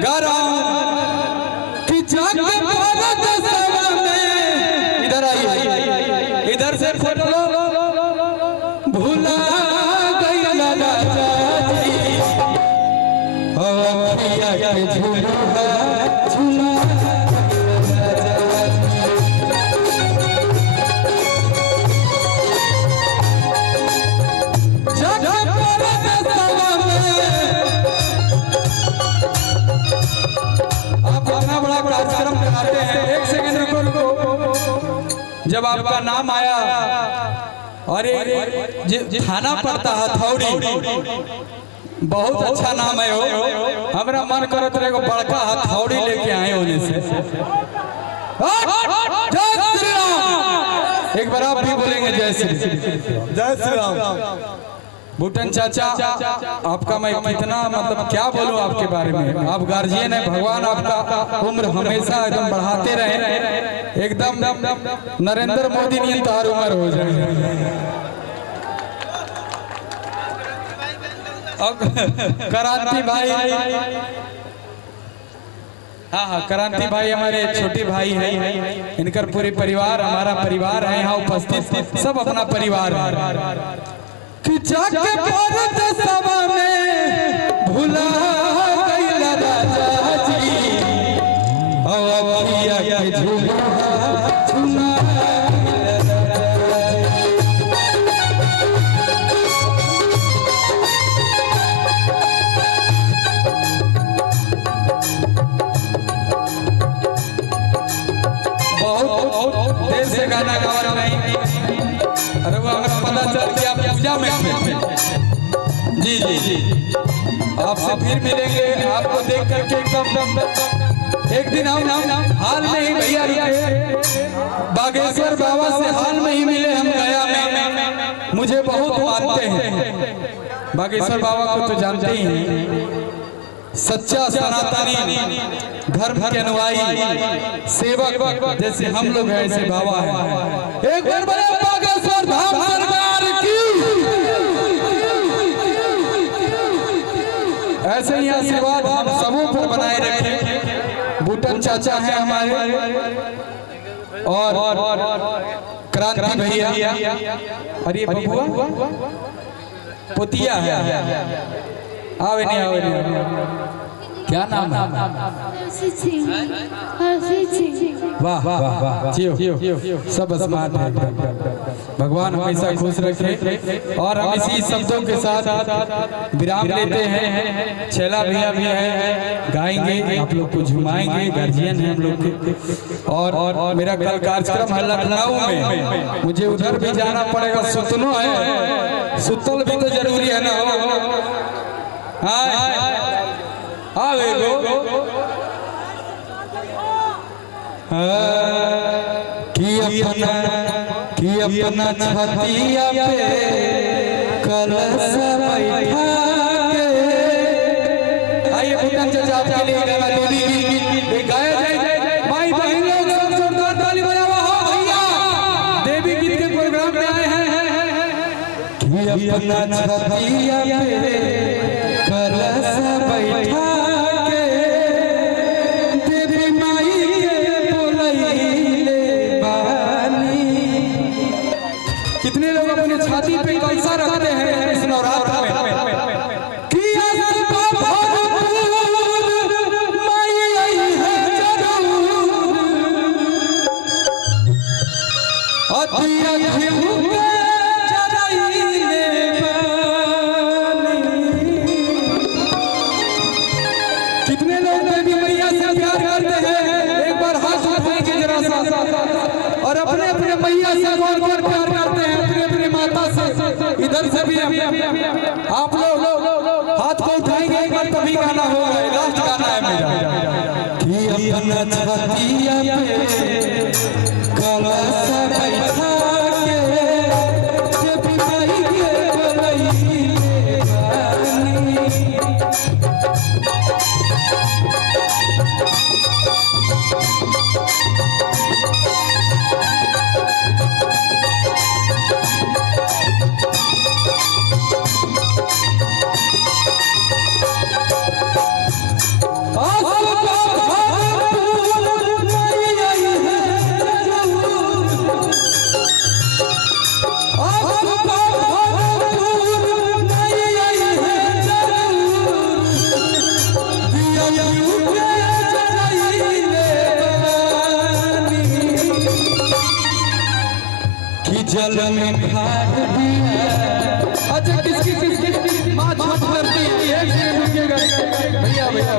गा रहा हूं कि जाके भारत सभा में, इधर आइए, इधर से फोटो भूला गई राजा जी, पिया के झूला झूला जब आपका नाम आया, अरे थाना पड़ता हथौड़ी, बहुत अच्छा नाम है हो, हमारा मन करत रहे बड़का हथौड़ी लेके आए होने से। जय श्री राम, एक बार आप भी बोलेंगे जय श्री राम। भूटन चाचा, आपका मैं कितना मतलब क्या बोलूं आपके बारे में, आप गार्जियन है, भगवान आपका उम्र हमेशा एकदम बढ़ाते रहे, एकदम नरेंद्र मोदी ने तार उम्र हो जाए। अब क्रांति भाई, हाँ क्रांति भाई हमारे छोटे भाई हैं, इनका पूरे परिवार हमारा परिवार है, यहाँ उपस्थित सब अपना परिवार है। कि जाके भारत सभा में भुला गई राजा जी, पिया के झूला झूला बहुत देर से गाना गा रहा नहीं, अरे वो हमें पता चल गया पूजा में जी जी जी, आपसे फिर मिलेंगे, आपको देख करके एकदम एक दिन हम हाल में ही भैया बागेश्वर बाबा से हाल में ही मिले हम गया में, मुझे बहुत मानते हैं बागेश्वर बाबा को तो जानते ही हैं, सच्चा सनातनी धर्म के अनुयायी सेवक जैसे हम लोग हैं ऐसे बाबा है। एक बार बड़े बागेश्वर धाम सरकार की ऐसे ही आशीर्वाद हम सबों पर बनाए रखें। भूटन चाचा है हमारे और क्रांति भैया, अरे बबुआ पोतिया है, आवे नहीं क्या नाम है? वाह वाह वाह, सब स्मार्ट है, भगवान हमेशा खुश रखे। और हम इसी शब्दों के साथ विराम लेते हैं। छेला भैया भी है, गाएंगे, आप लोग को झुमाएंगे, गार्जियन है हम लोग के। और मेरा कल कार्यक्रम है लखनऊ में, मुझे उधर भी जाना पड़ेगा, सुतनो है, सुतल भी तो जरूरी है ना। कि अपना छतिया पे कलश बैठा के, आइए भूटन चाचा आपके लिए गाना देवी गीत गाया जाए। भाई बहन लोग सब जोरदार ताली बजाओ हो भैया, देवी गीत के प्रोग्राम में आए हैं। कि अपना छतिया पे कलश बैठा छाती पे कलसा रखते हैं इस नवरात्र में। किया कितने लोग देवी मैया से प्यार करते हैं, एक बार हाथ उठाएंगे जरा सा, और अपने अपने मैया से प्यार करते हैं, अपने अपने माता से। इधर से भी आप लोग हाथ को उठाएंगे एक बार, तभी गाना होगा, लास्ट गाना है मेरा। कि अपना छतिया पे कलश बैठा के देवी माई के बोलई में भाग दिया। अच्छा किसकी माँ छूट करती है, एक सेकंड रुकिएगा भैया भैया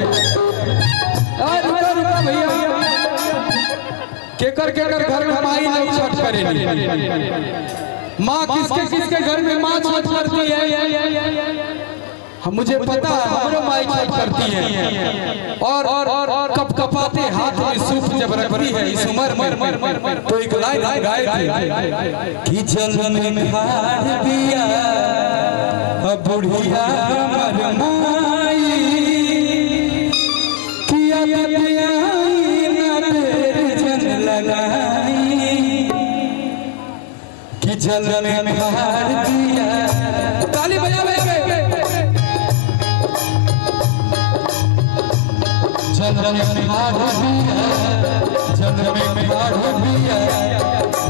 रुका भैया। केकर घर में माई लोग छठ करेंगे, माँ किसके घर में माँ छठ करती है। हम मुझे पता है हमारे माई छठ करती है और कपकपाते हाथ में सूप जब रखती है इस उम्र में, तो एक लाइन गाए थे कि जल में भार दिया अब बुढ़िया मर माई किया न तेरे जन लगाई कि जल में भार दिया। ताली बजा जल में भार दिया, जल में भार दिया,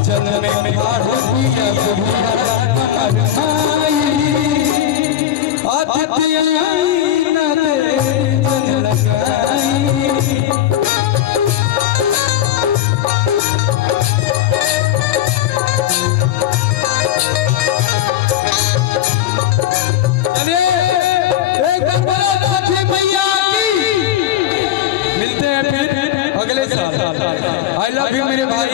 जल में भार दिया बुढ़िया मर माई आदित्य न तेरे जन लगाई। अगले साल आई लव यू मेरे भाई।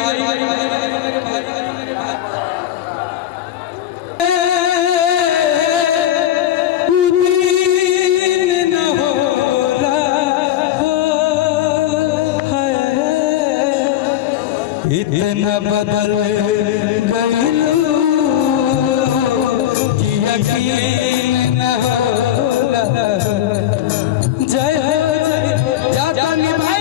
इतना बदल गइलू कि यकीन न होला। जय हो जाता निभाए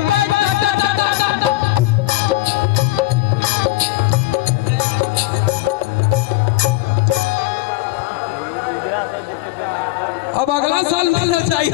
अब अगला साल मिलना चाहिए।